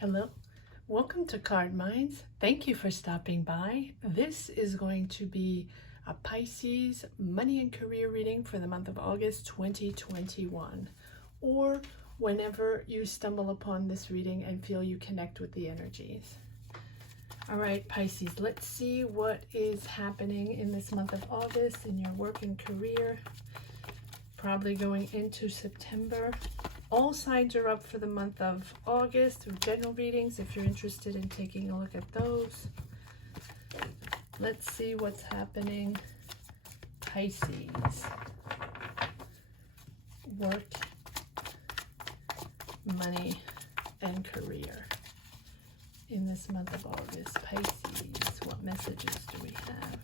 Hello, welcome to Card Minds. Thank you for stopping by. This is going to be a Pisces money and career reading for the month of August 2021, or whenever you stumble upon this reading and feel you connect with the energies. All right, Pisces, let's see what is happening in this month of August in your work and career, probably going into September. All signs are up for the month of August through general readings if you're interested in taking a look at those. Let's see what's happening. Pisces. Work, money, and career. In this month of August, Pisces, what messages do we have?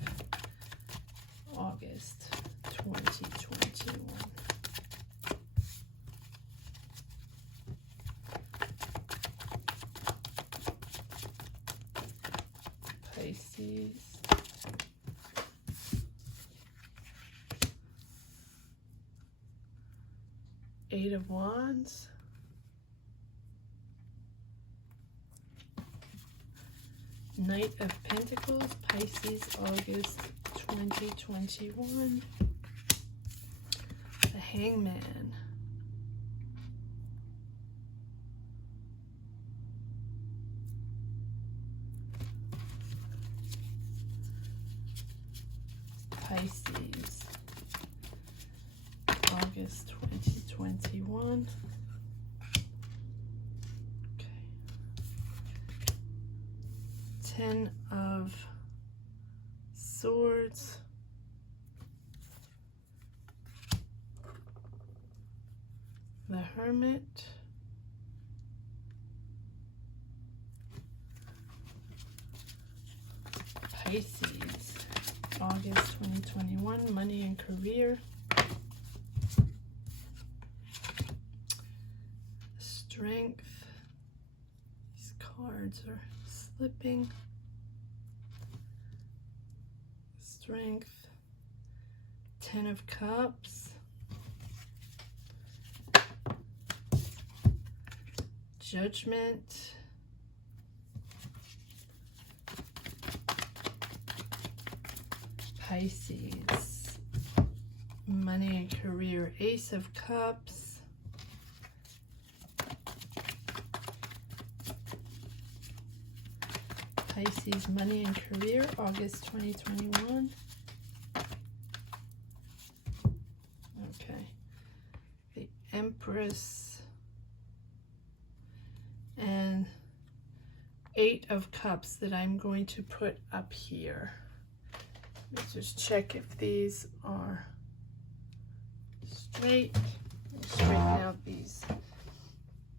August 2021. Pisces. Eight of Wands. Knight of Pentacles, Pisces, August 2021. The Hangman. Pisces, August 2021. Okay. 10 of Swords. The Hermit. Pisces, August 2021, money and career. Strength. These cards are slipping. Strength. 10 of Cups. Judgment. Pisces, money and career, Ace of Cups. Pisces, money and career, August 2021. Okay. The Empress. And 8 of Cups that I'm going to put up here. Let's just check if these are straight. Straighten out these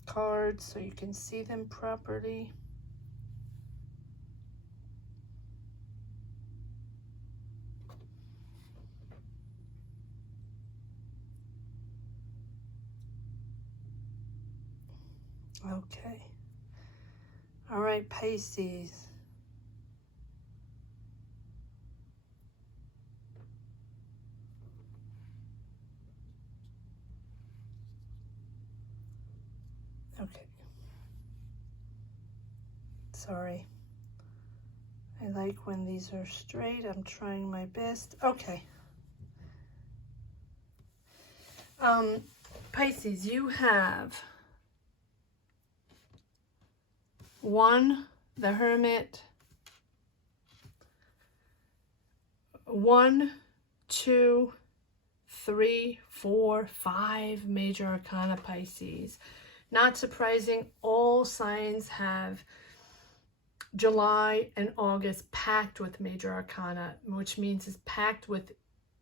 cards so you can see them properly. Okay. All right, Pisces. Okay. Sorry. I like when these are straight. I'm trying my best. Okay. Pisces, you have 1, the Hermit. 1, 2, 3, 4, 5 major arcana, Pisces. Not surprising, all signs have July and August packed with major arcana, which means it's packed with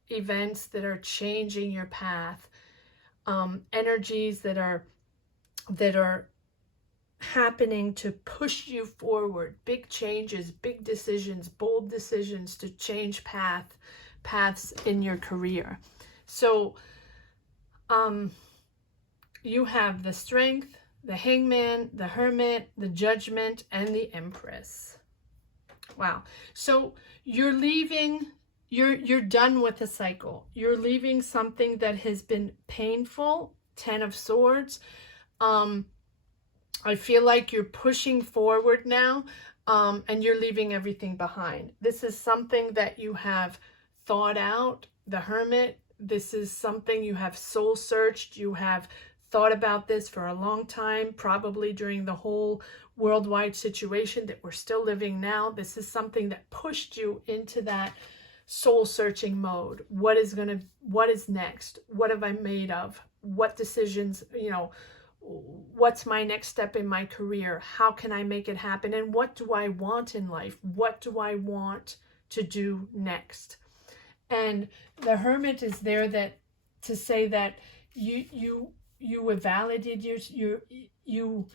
events that are changing your path, energies that are happening to push you forward, big changes, big decisions, bold decisions to change paths in your career. So you have the Strength, the Hangman, the Hermit, the Judgment, and the Empress. Wow. So you're leaving, you're done with the cycle. You're leaving something that has been painful, 10 of Swords. I feel like you're pushing forward now, and you're leaving everything behind. This is something that you have thought out, the Hermit. This is something you have soul searched. You have thought about this for a long time, probably during the whole worldwide situation that we're still living now. This is something that pushed you into that soul searching mode. What is next? What have I made of? What decisions, what's my next step in my career? How can I make it happen? And what do I want in life? What do I want to do next? And the Hermit is there to say that you have validated you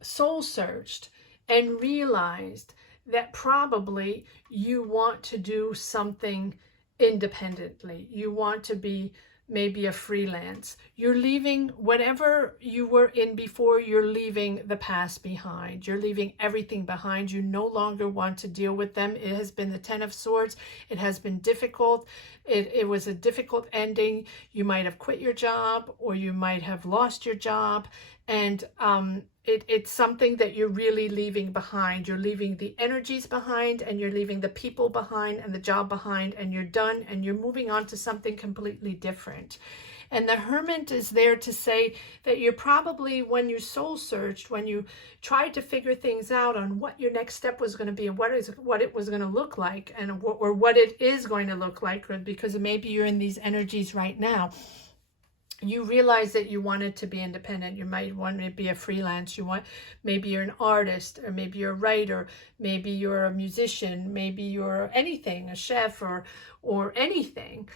soul searched and realized that probably you want to do something independently. You want to be maybe a freelance. You're leaving whatever you were in before. You're leaving the past behind. You're leaving everything behind. You no longer want to deal with them. It has been the Ten of Swords. It has been difficult. It was a difficult ending. You might have quit your job, or you might have lost your job. And it's something that you're really leaving behind. You're leaving the energies behind, and you're leaving the people behind, and the job behind, and you're done, and you're moving on to something completely different. And the Hermit is there to say that you're probably, when you soul searched, when you tried to figure things out on what your next step was going to be, and what it was going to look like, and or what it is going to look like, because maybe you're in these energies right now. You realize that you wanted to be independent. You might want to be a freelance. Maybe you're an artist, or maybe you're a writer, maybe you're a musician, maybe you're anything, a chef, or anything,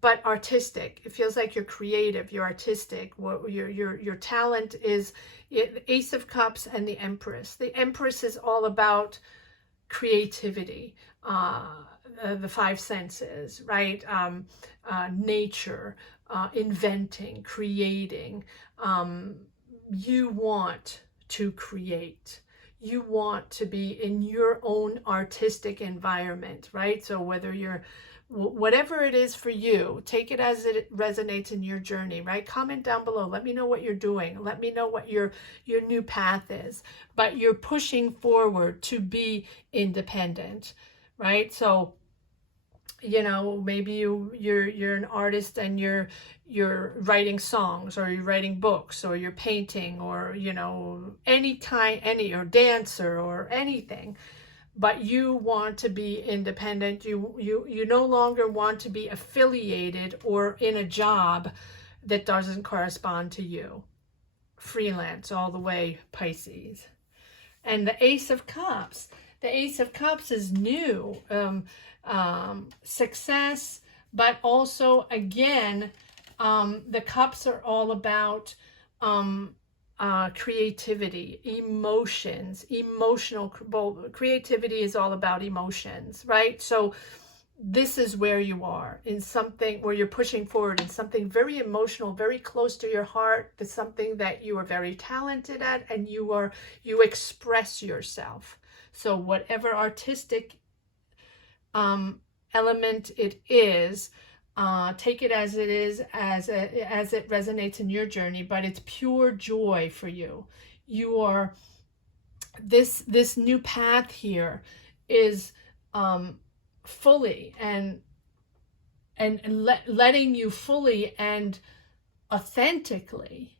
but artistic. It feels like you're creative, you're artistic. Your talent is the Ace of Cups and the Empress. The Empress is all about creativity, the five senses, right? Nature. Inventing, creating. You want to create. You want to be in your own artistic environment, right? So whatever it is for you, take it as it resonates in your journey, right? Comment down below. Let me know what you're doing. Let me know what your new path is. But you're pushing forward to be independent, right? So maybe you're an artist, and you're writing songs, or you're writing books, or you're painting, or or dancer, or anything, but you want to be independent. You no longer want to be affiliated or in a job that doesn't correspond to you. Freelance all the way, Pisces. And the Ace of Cups. The Ace of Cups is new. Success, but also, again, the cups are all about creativity, emotions, creativity is all about emotions, right? So this is where you are, in something where you're pushing forward in something very emotional, very close to your heart. It's something that you are very talented at, and you express yourself. So whatever artistic element it is, take it as it is, as it resonates in your journey, but it's pure joy for you. You are, this new path here is fully and letting you fully and authentically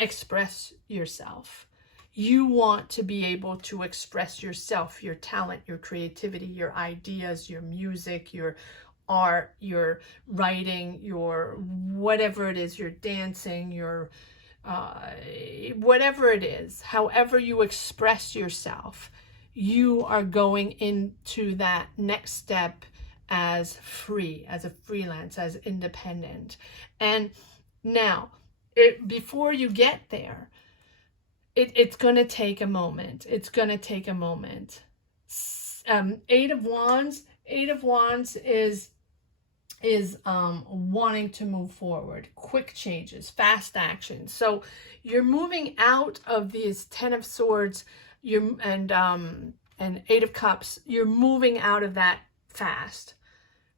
express yourself. You want to be able to express yourself, your talent, your creativity, your ideas, your music, your art, your writing, your whatever it is, your dancing, your whatever it is, however you express yourself, you are going into that next step as free, as a freelance, as independent. And now, before you get there, it's going to take a moment. It's going to take a moment. Eight of Wands is wanting to move forward, quick changes, fast action. So you're moving out of these Ten of Swords, and Eight of Cups. You're moving out of that fast,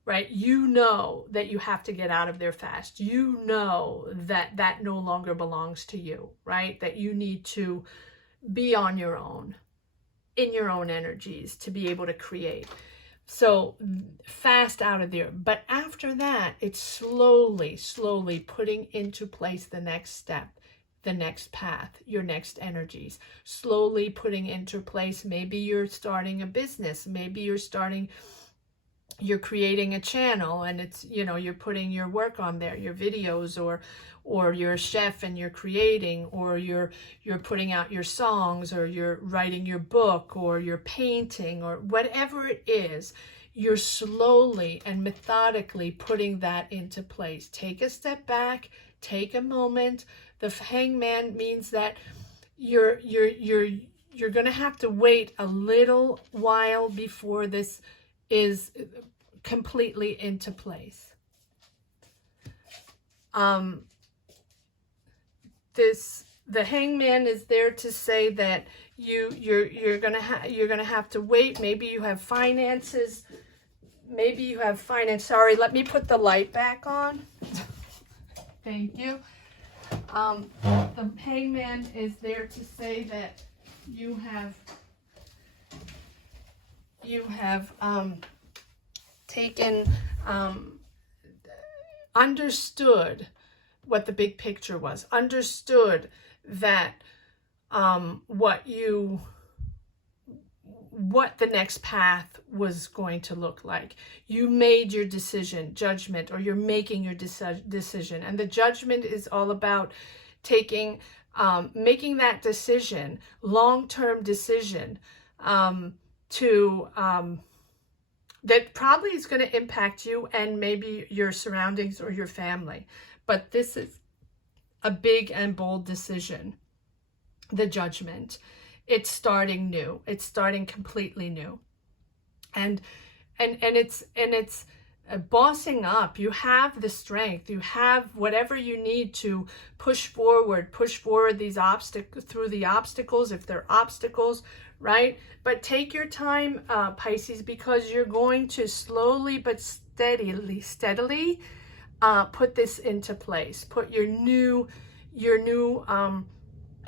right? You know that you have to get out of there fast. You know that that no longer belongs to you, right? That you need to be on your own, in your own energies to be able to create. So fast out of there. But after that, it's slowly, slowly putting into place the next step, the next path, your next energies. Slowly putting into place, maybe you're starting a business, maybe you're creating a channel, and it's, you know, you're putting your work on there, your videos, or you're a chef and you're creating, or you're putting out your songs, or you're writing your book, or you're painting, or whatever it is. You're slowly and methodically putting that into place. Take a step back, take a moment. The hangman means that you're going to have to wait a little while before this is completely into place. The hangman is there to say that you're gonna have to wait. Maybe you have finances. Maybe you have finance. Sorry, let me put the light back on. Thank you. The hangman is there to say that you have taken, understood what the big picture was, understood that what the next path was going to look like. You made your decision, judgment, or you're making your decision. And the judgment is all about taking, making that decision, long-term decision, that probably is going to impact you and maybe your surroundings or your family. But this is a big and bold decision. The judgment. It's starting new. It's starting completely new. And it's bossing up. You have the strength. You have whatever you need to push forward these through the obstacles, if they're obstacles, right? But take your time, Pisces, because you're going to slowly but steadily put this into place. Put your new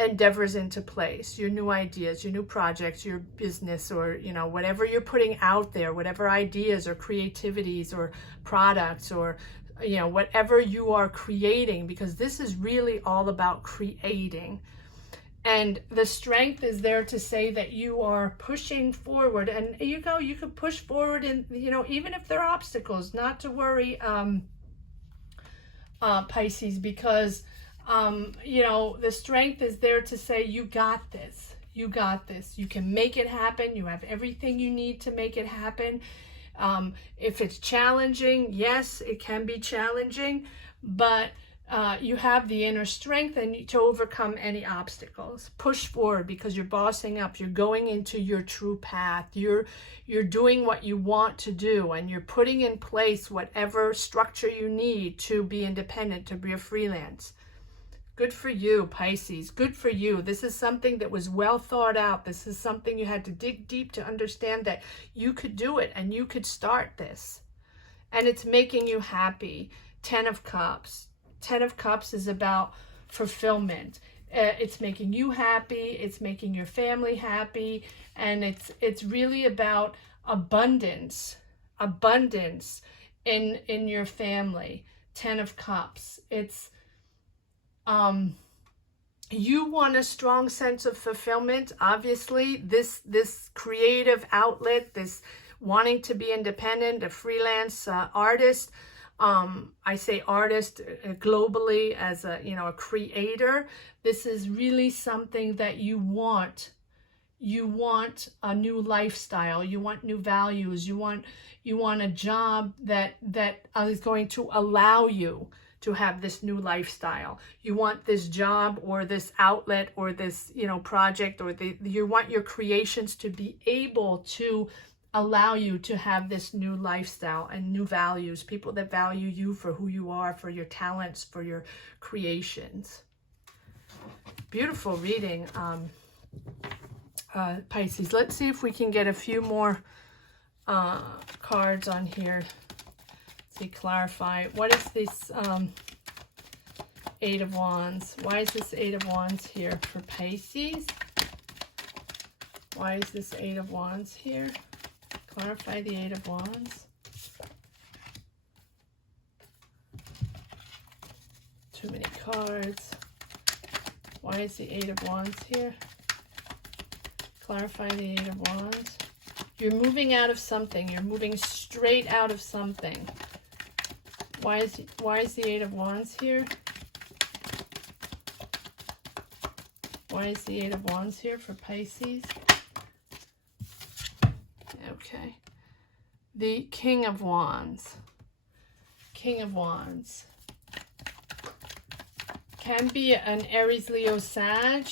endeavors into place, your new ideas, your new projects, your business, or, you know, whatever you're putting out there, whatever ideas or creativities or products, or, you know, whatever you are creating, because this is really all about creating. And the strength is there to say that you are pushing forward, and you could push forward, and, you know, even if there are obstacles, not to worry, Pisces, because you know, the strength is there to say, you got this, you can make it happen. You have everything you need to make it happen. If it's challenging, yes, it can be challenging, but you have the inner strength and to overcome any obstacles. Push forward, because you're bossing up. You're going into your true path. You're doing what you want to do, and you're putting in place whatever structure you need to be independent, to be a freelance. Good for you, Pisces. Good for you. This is something that was well thought out. This is something you had to dig deep to understand that you could do it and you could start this. And it's making you happy. 10 of Cups. 10 of Cups is about fulfillment. It's making you happy. It's making your family happy. And it's really about abundance. Abundance in your family. 10 of Cups. It's you want a strong sense of fulfillment. Obviously, this creative outlet, this wanting to be independent, a freelance artist. I say artist globally as a, you know, a creator. This is really something that you want. You want a new lifestyle. You want new values. You want a job that is going to allow you to have this new lifestyle. You want this job or this outlet or this, you know, project, or you want your creations to be able to allow you to have this new lifestyle and new values, people that value you for who you are, for your talents, for your creations. Beautiful reading, Pisces. Let's see if we can get a few more cards on here see, clarify. What is this Eight of Wands? Why is this Eight of Wands here for Pisces? Why is this Eight of Wands here? Clarify the Eight of Wands. Too many cards. Why is the Eight of Wands here? Clarify the Eight of Wands. You're moving out of something. You're moving straight out of something. Why is the Eight of Wands here? Why is the Eight of Wands here for Pisces? Okay. The King of Wands. King of Wands. Can be an Aries, Leo, Sag.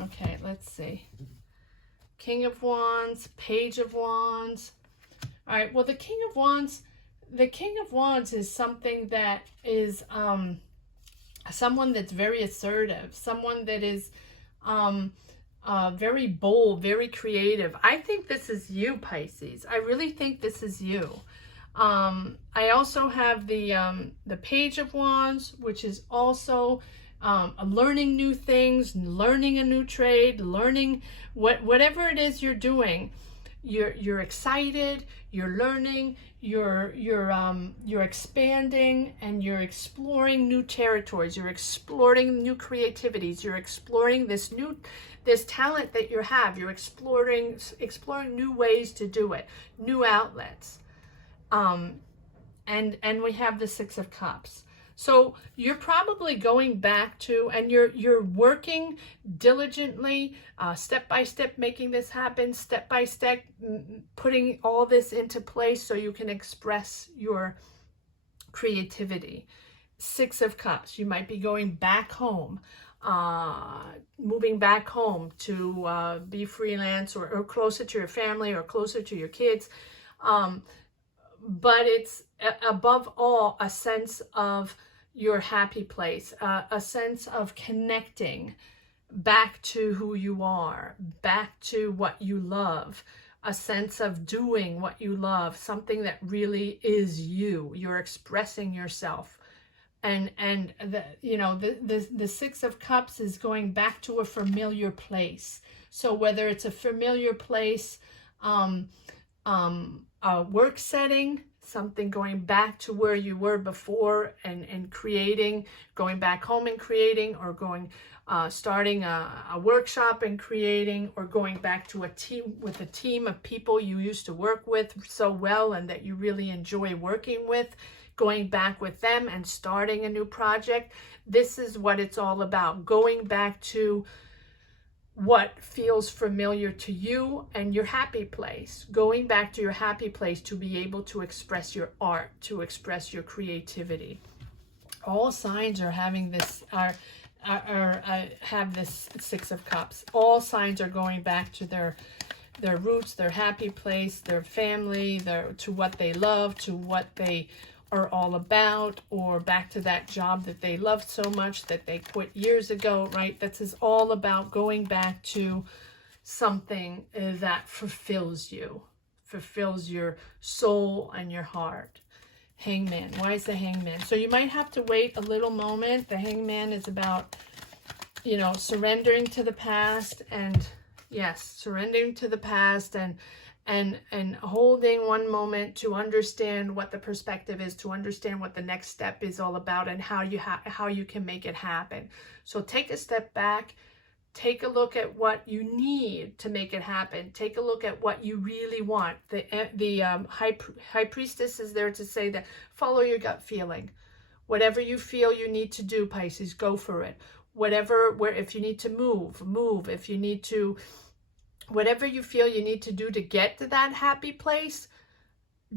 Okay, let's see. King of Wands, Page of Wands. All right, well, the King of Wands is something that is someone that's very assertive, someone that is very bold, very creative. I think this is you, Pisces. I really think this is you. I also have the Page of Wands, which is also learning new things, learning a new trade, learning whatever it is you're doing. You're excited, you're learning, you're expanding, and you're exploring new territories. You're exploring new creativities. You're exploring this talent that you have. You're exploring new ways to do it, new outlets. And we have the Six of Cups. So you're probably going back to, and you're working diligently, step by step, making this happen, step by step, putting all this into place so you can express your creativity. Six of Cups. You might be going back home, moving back home to be freelance or closer to your family or closer to your kids. But it's above all a sense of your happy place, a sense of connecting back to who you are, back to what you love, a sense of doing what you love, something that really is you. You're expressing yourself. And the Six of Cups is going back to a familiar place. So whether it's a familiar place, a work setting, something going back to where you were before and creating, going back home and creating, or starting a workshop and creating, or going back to a team of people you used to work with so well and that you really enjoy working with, going back with them and starting a new project. This is what it's all about, going back to what feels familiar to you and your happy place, going back to your happy place to be able to express your art, to express your creativity. All signs are having this, have this Six of Cups. All signs are going back to their roots, their happy place, their family, to what they love, to what they are all about, or back to that job that they loved so much that they quit years ago, right? This is all about going back to something that fulfills you, fulfills your soul and your heart. Hangman. Why is the Hangman? So you might have to wait a little moment. The Hangman is about, surrendering to the past, and yes, surrendering to the past, and holding one moment to understand what the perspective is, to understand what the next step is all about, and how you can make it happen. So take a step back, take a look at what you need to make it happen. Take a look at what you really want. The High Priestess is there to say that follow your gut feeling. Whatever you feel you need to do, Pisces, go for it. If you need to move. If you need to, whatever you feel you need to do to get to that happy place,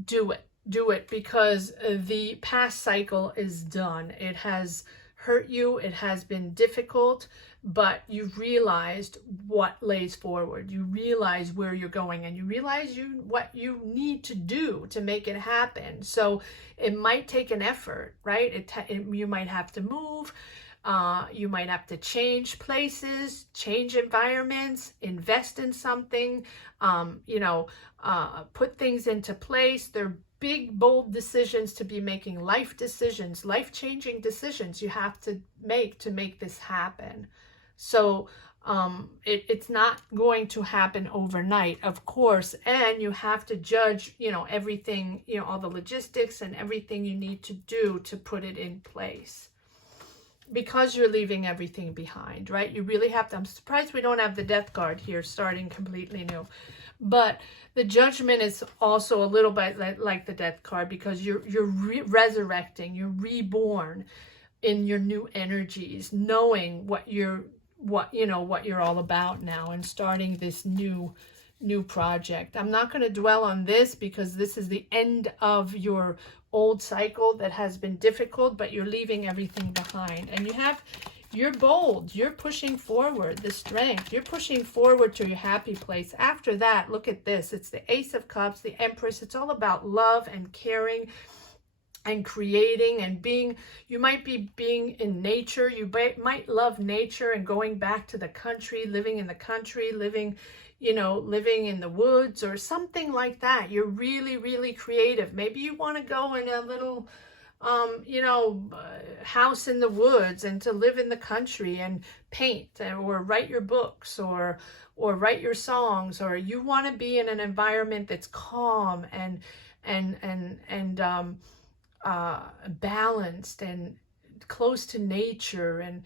do it, because the past cycle is done. It has hurt you, it has been difficult, but you've realized what lays forward. You realize where you're going, and you realize what you need to do to make it happen. So it might take an effort, right? You might have to move. You might have to change places, change environments, invest in something, put things into place. big, bold decisions to be making, life decisions, life-changing decisions you have to make this happen. So it's not going to happen overnight, of course, and you have to judge, everything, all the logistics and everything you need to do to put it in place, because you're leaving everything behind, right? You really have to. I'm surprised we don't have the death card here, starting completely new. But the judgment is also a little bit like the death card, because you're resurrecting, you're reborn in your new energies, knowing what you're all about now, and starting this new project. I'm not going to dwell on this because this is the end of your old cycle that has been difficult, but you're leaving everything behind, and you're bold, you're pushing forward, the strength, you're pushing forward to your happy place. After that, look at this. It's the Ace of Cups, the Empress. It's all about love and caring and creating and being. You might be being in nature. You might love nature and going back to the country, living in the country, living in the woods or something like that. You're really, really creative. Maybe you want to go in a little house in the woods and to live in the country and paint or write your books or write your songs, or you want to be in an environment that's calm and balanced and close to nature and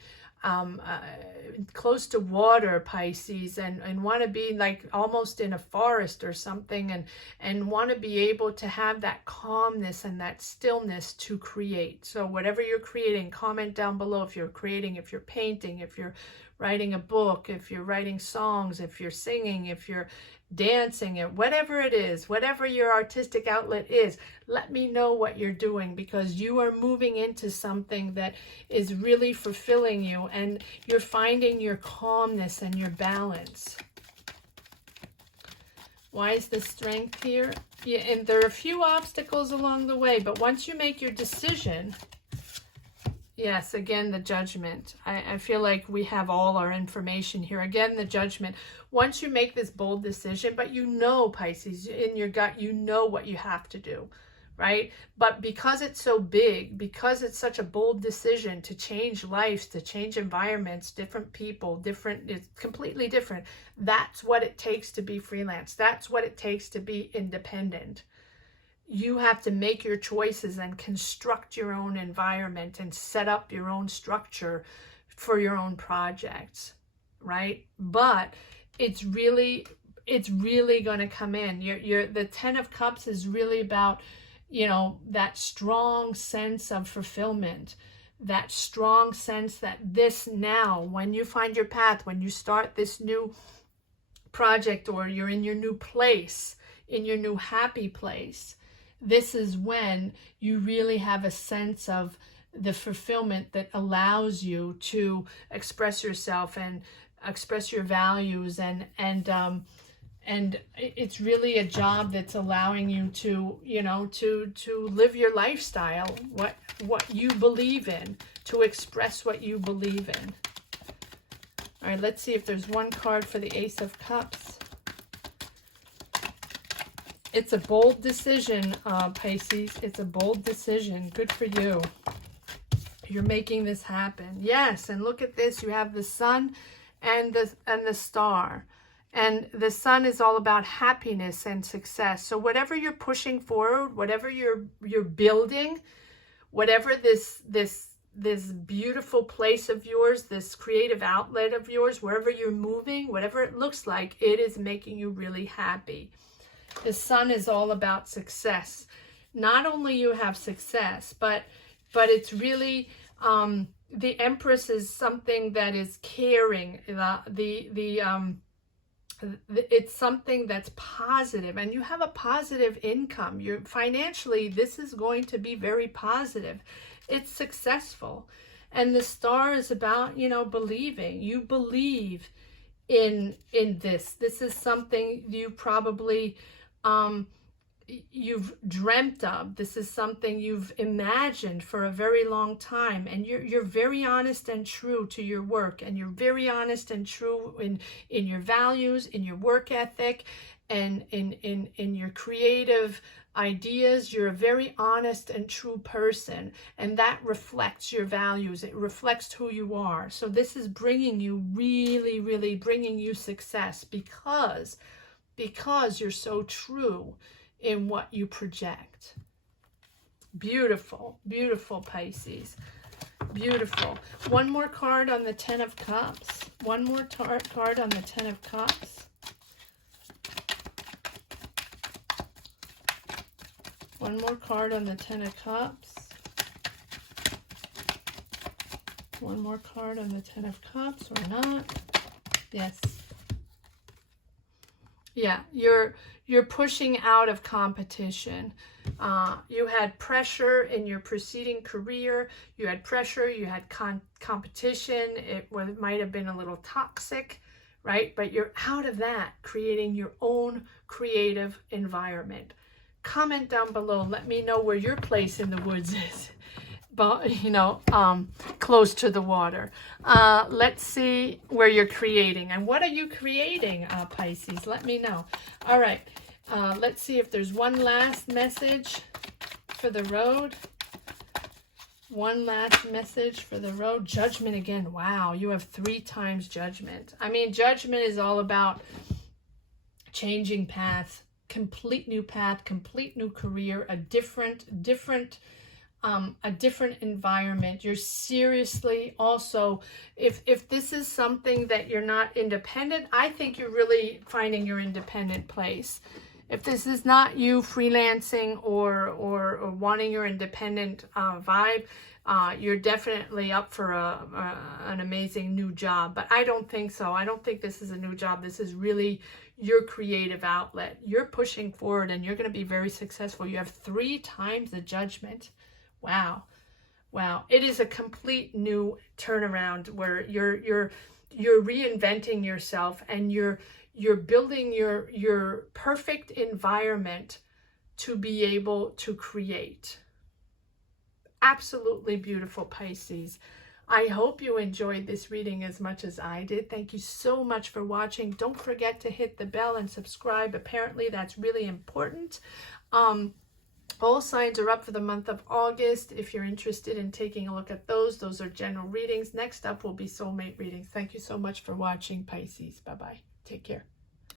close to water, Pisces, and want to be like almost in a forest or something, and want to be able to have that calmness and that stillness to create. So whatever you're creating, comment down below if you're creating, if you're painting, if you're writing a book, if you're writing songs, if you're singing, if you're dancing, and whatever it is, whatever your artistic outlet is, let me know what you're doing, because you are moving into something that is really fulfilling you, and you're finding your calmness and your balance. Why is the Strength here? Yeah, and there are a few obstacles along the way, but once you make your decision, yes, again, the Judgment. I feel like we have all our information here. Again, the Judgment. Once you make this bold decision, but Pisces, in your gut, what you have to do, right? But because it's so big, because it's such a bold decision to change lives, to change environments, different people, it's completely different. That's what it takes to be freelance. That's what it takes to be independent. You have to make your choices and construct your own environment and set up your own structure for your own projects, right? But it's really going to come in. The Ten of Cups is really about, that strong sense of fulfillment, that strong sense that this now, when you find your path, when you start this new project, or you're in your new place, in your new happy place, this is when you really have a sense of the fulfillment that allows you to express yourself and express your values, and it's really a job that's allowing you to to live your lifestyle, what you believe in, to express what you believe in. All right, let's see if there's one card for the Ace of Cups. It's a bold decision, Pisces. It's a bold decision. Good for you. You're making this happen. Yes, and look at this. You have the Sun and the Star. And the Sun is all about happiness and success. So whatever you're pushing forward, whatever you're building, whatever this beautiful place of yours, this creative outlet of yours, wherever you're moving, whatever it looks like, it is making you really happy. The Sun is all about success. Not only you have success, but it's really the Empress is something that is caring. It's something that's positive, and you have a positive income. You're financially, this is going to be very positive. It's successful. And the Star is about, believing. You believe in this. This is something you probably you've dreamt of. This is something you've imagined for a very long time, and you're very honest and true to your work, and you're very honest and true in your values, in your work ethic, and in your creative ideas. You're a very honest and true person, and that reflects your values. It reflects who you are. So this is bringing you, really, really bringing you success because you're so true in what you project. Beautiful, beautiful, Pisces. Beautiful. One more card on the Ten of Cups. One more card on the Ten of Cups. One more card on the Ten of Cups. One more card on the Ten of Cups, or not. Yes. Yeah, you're pushing out of competition. You had pressure in your preceding career. You had pressure. You had competition. It might have been a little toxic, right? But you're out of that, creating your own creative environment. Comment down below. Let me know where your place in the woods is. But, you know, close to the water. Let's see where you're creating. And what are you creating, Pisces? Let me know. All right. Let's see if there's one last message for the road. One last message for the road. Judgment again. Wow, you have 3 times judgment. I mean, judgment is all about changing paths, complete new path, complete new career, a different environment. You're seriously also, if this is something that you're not independent, I think you're really finding your independent place. If this is not you freelancing or wanting your independent vibe, you're definitely up for an amazing new job. But I don't think so. I don't think this is a new job. This is really your creative outlet. You're pushing forward and you're going to be very successful. You have 3 times the judgment. Wow. Wow. It is a complete new turnaround where you're reinventing yourself and you're building your perfect environment to be able to create. Absolutely beautiful, Pisces. I hope you enjoyed this reading as much as I did. Thank you so much for watching. Don't forget to hit the bell and subscribe. Apparently that's really important. All signs are up for the month of August. If you're interested in taking a look at those are general readings. Next up will be soulmate readings. Thank you so much for watching, Pisces. Bye-bye. Take care.